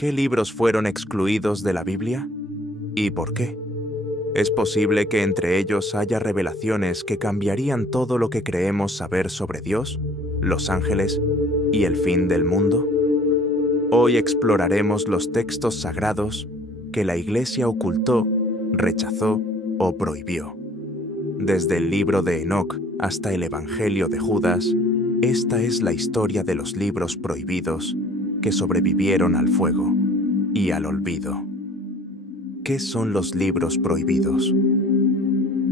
¿Qué libros fueron excluidos de la Biblia? ¿Y por qué? ¿Es posible que entre ellos haya revelaciones que cambiarían todo lo que creemos saber sobre Dios, los ángeles y el fin del mundo? Hoy exploraremos los textos sagrados que la Iglesia ocultó, rechazó o prohibió. Desde el libro de Enoc hasta el Evangelio de Judas, esta es la historia de los libros prohibidos que sobrevivieron al fuego y al olvido. ¿Qué son los libros prohibidos?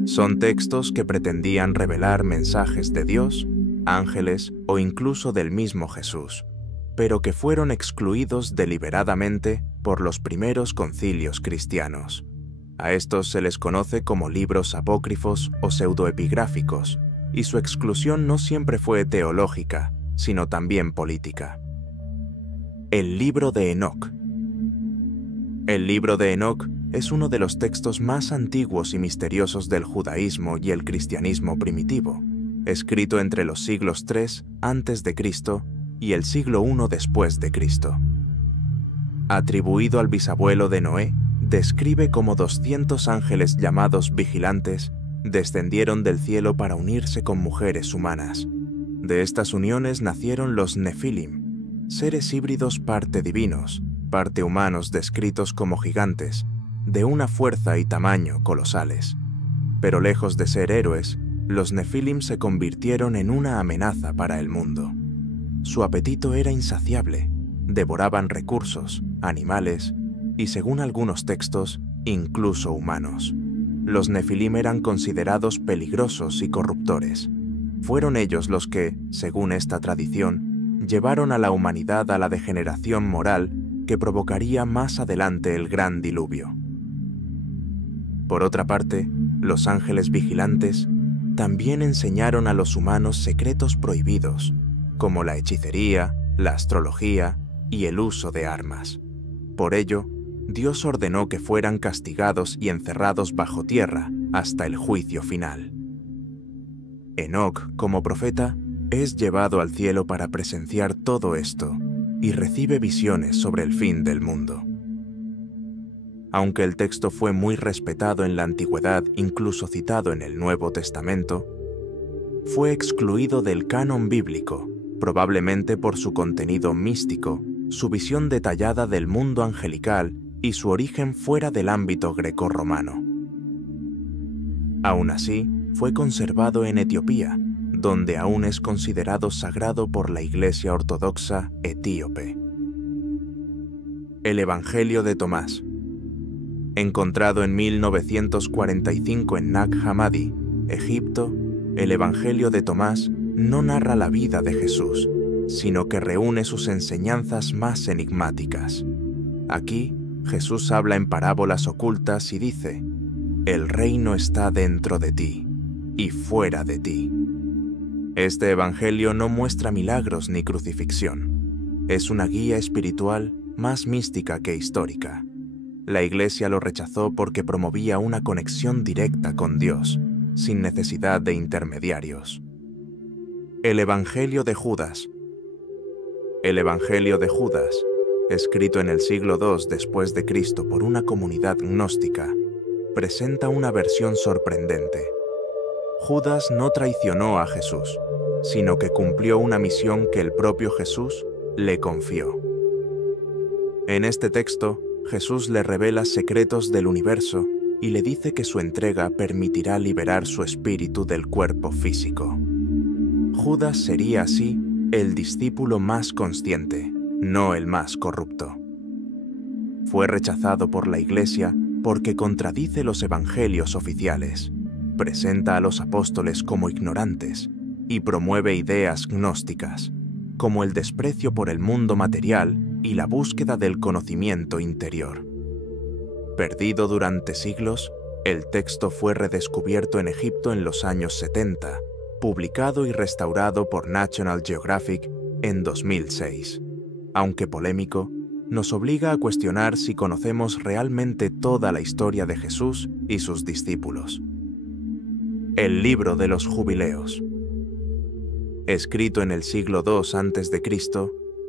Son textos que pretendían revelar mensajes de Dios, ángeles o incluso del mismo Jesús, pero que fueron excluidos deliberadamente por los primeros concilios cristianos. A estos se les conoce como libros apócrifos o pseudoepigráficos, y su exclusión no siempre fue teológica, sino también política. El libro de Enoc. El libro de Enoc es uno de los textos más antiguos y misteriosos del judaísmo y el cristianismo primitivo, escrito entre los siglos III a.C. y el siglo I después de Cristo. Atribuido al bisabuelo de Noé, describe cómo 200 ángeles llamados vigilantes descendieron del cielo para unirse con mujeres humanas. De estas uniones nacieron los Nefilim, seres híbridos parte divinos, parte humanos descritos como gigantes, de una fuerza y tamaño colosales. Pero lejos de ser héroes, los Nefilim se convirtieron en una amenaza para el mundo. Su apetito era insaciable, devoraban recursos, animales y, según algunos textos, incluso humanos. Los Nefilim eran considerados peligrosos y corruptores. Fueron ellos los que, según esta tradición, llevaron a la humanidad a la degeneración moral que provocaría más adelante el gran diluvio. Por otra parte, los ángeles vigilantes también enseñaron a los humanos secretos prohibidos, como la hechicería, la astrología y el uso de armas. Por ello, Dios ordenó que fueran castigados y encerrados bajo tierra hasta el juicio final. Enoc, como profeta, es llevado al cielo para presenciar todo esto y recibe visiones sobre el fin del mundo. Aunque el texto fue muy respetado en la antigüedad, incluso citado en el Nuevo Testamento, fue excluido del canon bíblico, probablemente por su contenido místico, su visión detallada del mundo angelical y su origen fuera del ámbito grecorromano. Aún así, fue conservado en Etiopía, donde aún es considerado sagrado por la Iglesia Ortodoxa etíope. El Evangelio de Tomás. Encontrado en 1945 en Nag Hammadi, Egipto, el Evangelio de Tomás no narra la vida de Jesús, sino que reúne sus enseñanzas más enigmáticas. Aquí, Jesús habla en parábolas ocultas y dice: «El reino está dentro de ti y fuera de ti». Este evangelio no muestra milagros ni crucifixión. Es una guía espiritual más mística que histórica. La Iglesia lo rechazó porque promovía una conexión directa con Dios, sin necesidad de intermediarios. El Evangelio de Judas. El Evangelio de Judas, escrito en el siglo II después de Cristo por una comunidad gnóstica, presenta una versión sorprendente. Judas no traicionó a Jesús, sino que cumplió una misión que el propio Jesús le confió. En este texto, Jesús le revela secretos del universo y le dice que su entrega permitirá liberar su espíritu del cuerpo físico. Judas sería así el discípulo más consciente, no el más corrupto. Fue rechazado por la Iglesia porque contradice los evangelios oficiales, presenta a los apóstoles como ignorantes y promueve ideas gnósticas, como el desprecio por el mundo material y la búsqueda del conocimiento interior. Perdido durante siglos, el texto fue redescubierto en Egipto en los años 70, publicado y restaurado por National Geographic en 2006. Aunque polémico, nos obliga a cuestionar si conocemos realmente toda la historia de Jesús y sus discípulos. El libro de los jubileos. Escrito en el siglo II a.C.,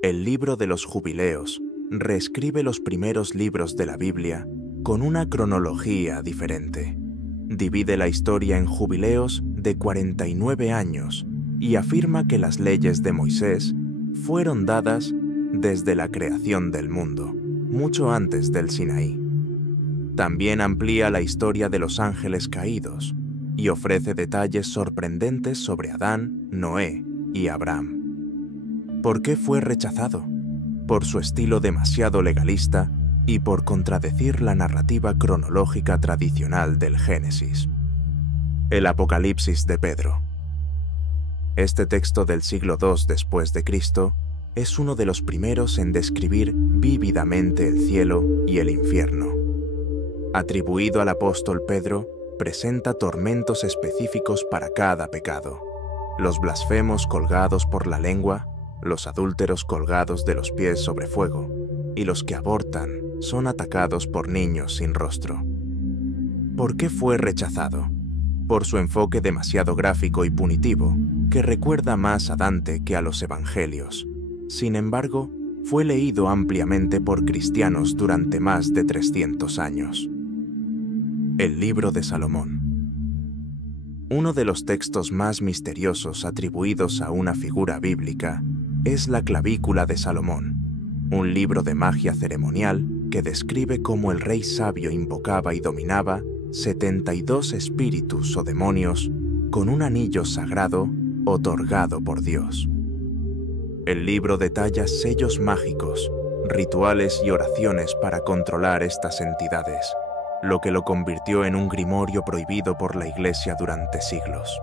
el libro de los jubileos reescribe los primeros libros de la Biblia con una cronología diferente. Divide la historia en jubileos de 49 años y afirma que las leyes de Moisés fueron dadas desde la creación del mundo, mucho antes del Sinaí. También amplía la historia de los ángeles caídos y ofrece detalles sorprendentes sobre Adán, Noé y Abraham. ¿Por qué fue rechazado? Por su estilo demasiado legalista y por contradecir la narrativa cronológica tradicional del Génesis. El Apocalipsis de Pedro. Este texto del siglo II después de Cristo es uno de los primeros en describir vívidamente el cielo y el infierno. Atribuido al apóstol Pedro, presenta tormentos específicos para cada pecado: los blasfemos colgados por la lengua, los adúlteros colgados de los pies sobre fuego, y los que abortan son atacados por niños sin rostro. ¿Por qué fue rechazado? Por su enfoque demasiado gráfico y punitivo, que recuerda más a Dante que a los evangelios. Sin embargo, fue leído ampliamente por cristianos durante más de 300 años. El Libro de Salomón. Uno de los textos más misteriosos atribuidos a una figura bíblica es la Clavícula de Salomón, un libro de magia ceremonial que describe cómo el rey sabio invocaba y dominaba 72 espíritus o demonios con un anillo sagrado otorgado por Dios. El libro detalla sellos mágicos, rituales y oraciones para controlar estas entidades, lo que lo convirtió en un grimorio prohibido por la Iglesia durante siglos.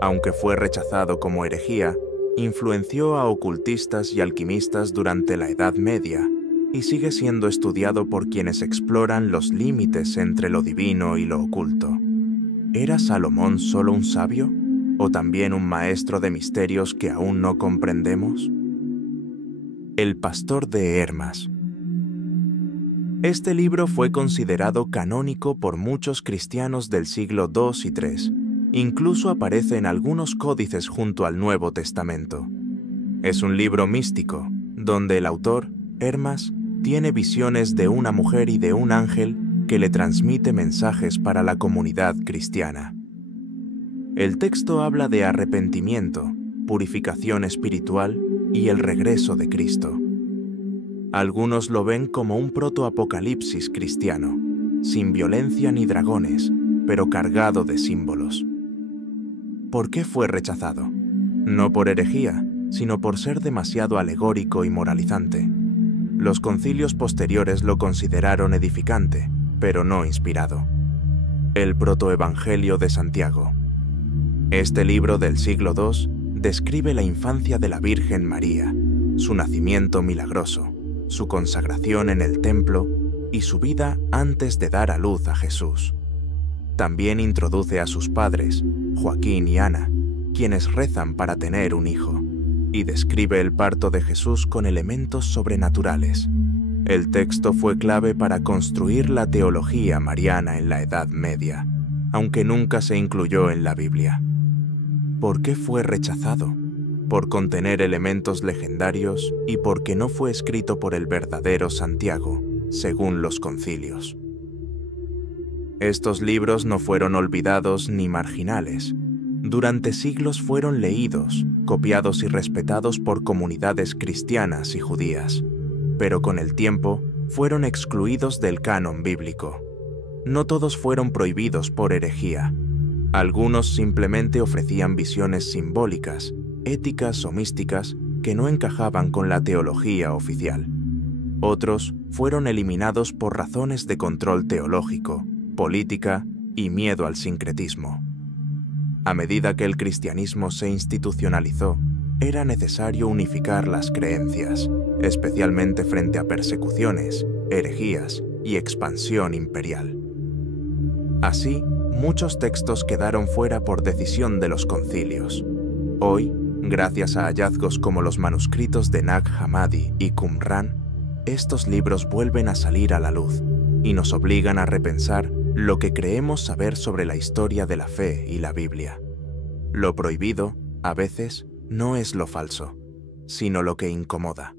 Aunque fue rechazado como herejía, influenció a ocultistas y alquimistas durante la Edad Media y sigue siendo estudiado por quienes exploran los límites entre lo divino y lo oculto. ¿Era Salomón solo un sabio o también un maestro de misterios que aún no comprendemos? El pastor de Hermas. Este libro fue considerado canónico por muchos cristianos del siglo II y III. Incluso aparece en algunos códices junto al Nuevo Testamento. Es un libro místico, donde el autor, Hermas, tiene visiones de una mujer y de un ángel que le transmite mensajes para la comunidad cristiana. El texto habla de arrepentimiento, purificación espiritual y el regreso de Cristo. Algunos lo ven como un protoapocalipsis cristiano, sin violencia ni dragones, pero cargado de símbolos. ¿Por qué fue rechazado? No por herejía, sino por ser demasiado alegórico y moralizante. Los concilios posteriores lo consideraron edificante, pero no inspirado. El protoevangelio de Santiago. Este libro del siglo II describe la infancia de la Virgen María, su nacimiento milagroso, su consagración en el templo y su vida antes de dar a luz a Jesús. También introduce a sus padres, Joaquín y Ana, quienes rezan para tener un hijo, y describe el parto de Jesús con elementos sobrenaturales. El texto fue clave para construir la teología mariana en la Edad Media, aunque nunca se incluyó en la Biblia. ¿Por qué fue rechazado? Por contener elementos legendarios y porque no fue escrito por el verdadero Santiago, según los concilios. Estos libros no fueron olvidados ni marginales. Durante siglos fueron leídos, copiados y respetados por comunidades cristianas y judías, pero con el tiempo fueron excluidos del canon bíblico. No todos fueron prohibidos por herejía. Algunos simplemente ofrecían visiones simbólicas, éticas o místicas que no encajaban con la teología oficial. Otros fueron eliminados por razones de control teológico, política y miedo al sincretismo. A medida que el cristianismo se institucionalizó, era necesario unificar las creencias, especialmente frente a persecuciones, herejías y expansión imperial. Así, muchos textos quedaron fuera por decisión de los concilios. Hoy, gracias a hallazgos como los manuscritos de Nag Hammadi y Qumran, estos libros vuelven a salir a la luz y nos obligan a repensar lo que creemos saber sobre la historia de la fe y la Biblia. Lo prohibido, a veces, no es lo falso, sino lo que incomoda.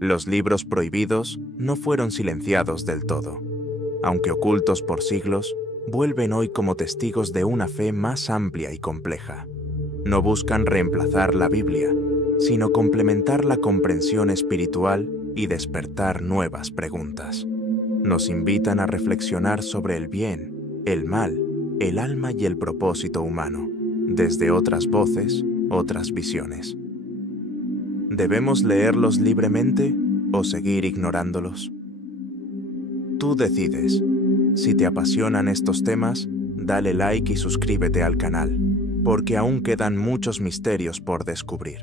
Los libros prohibidos no fueron silenciados del todo. Aunque ocultos por siglos, vuelven hoy como testigos de una fe más amplia y compleja. No buscan reemplazar la Biblia, sino complementar la comprensión espiritual y despertar nuevas preguntas. Nos invitan a reflexionar sobre el bien, el mal, el alma y el propósito humano, desde otras voces, otras visiones. ¿Debemos leerlos libremente o seguir ignorándolos? Tú decides. Si te apasionan estos temas, dale like y suscríbete al canal, porque aún quedan muchos misterios por descubrir.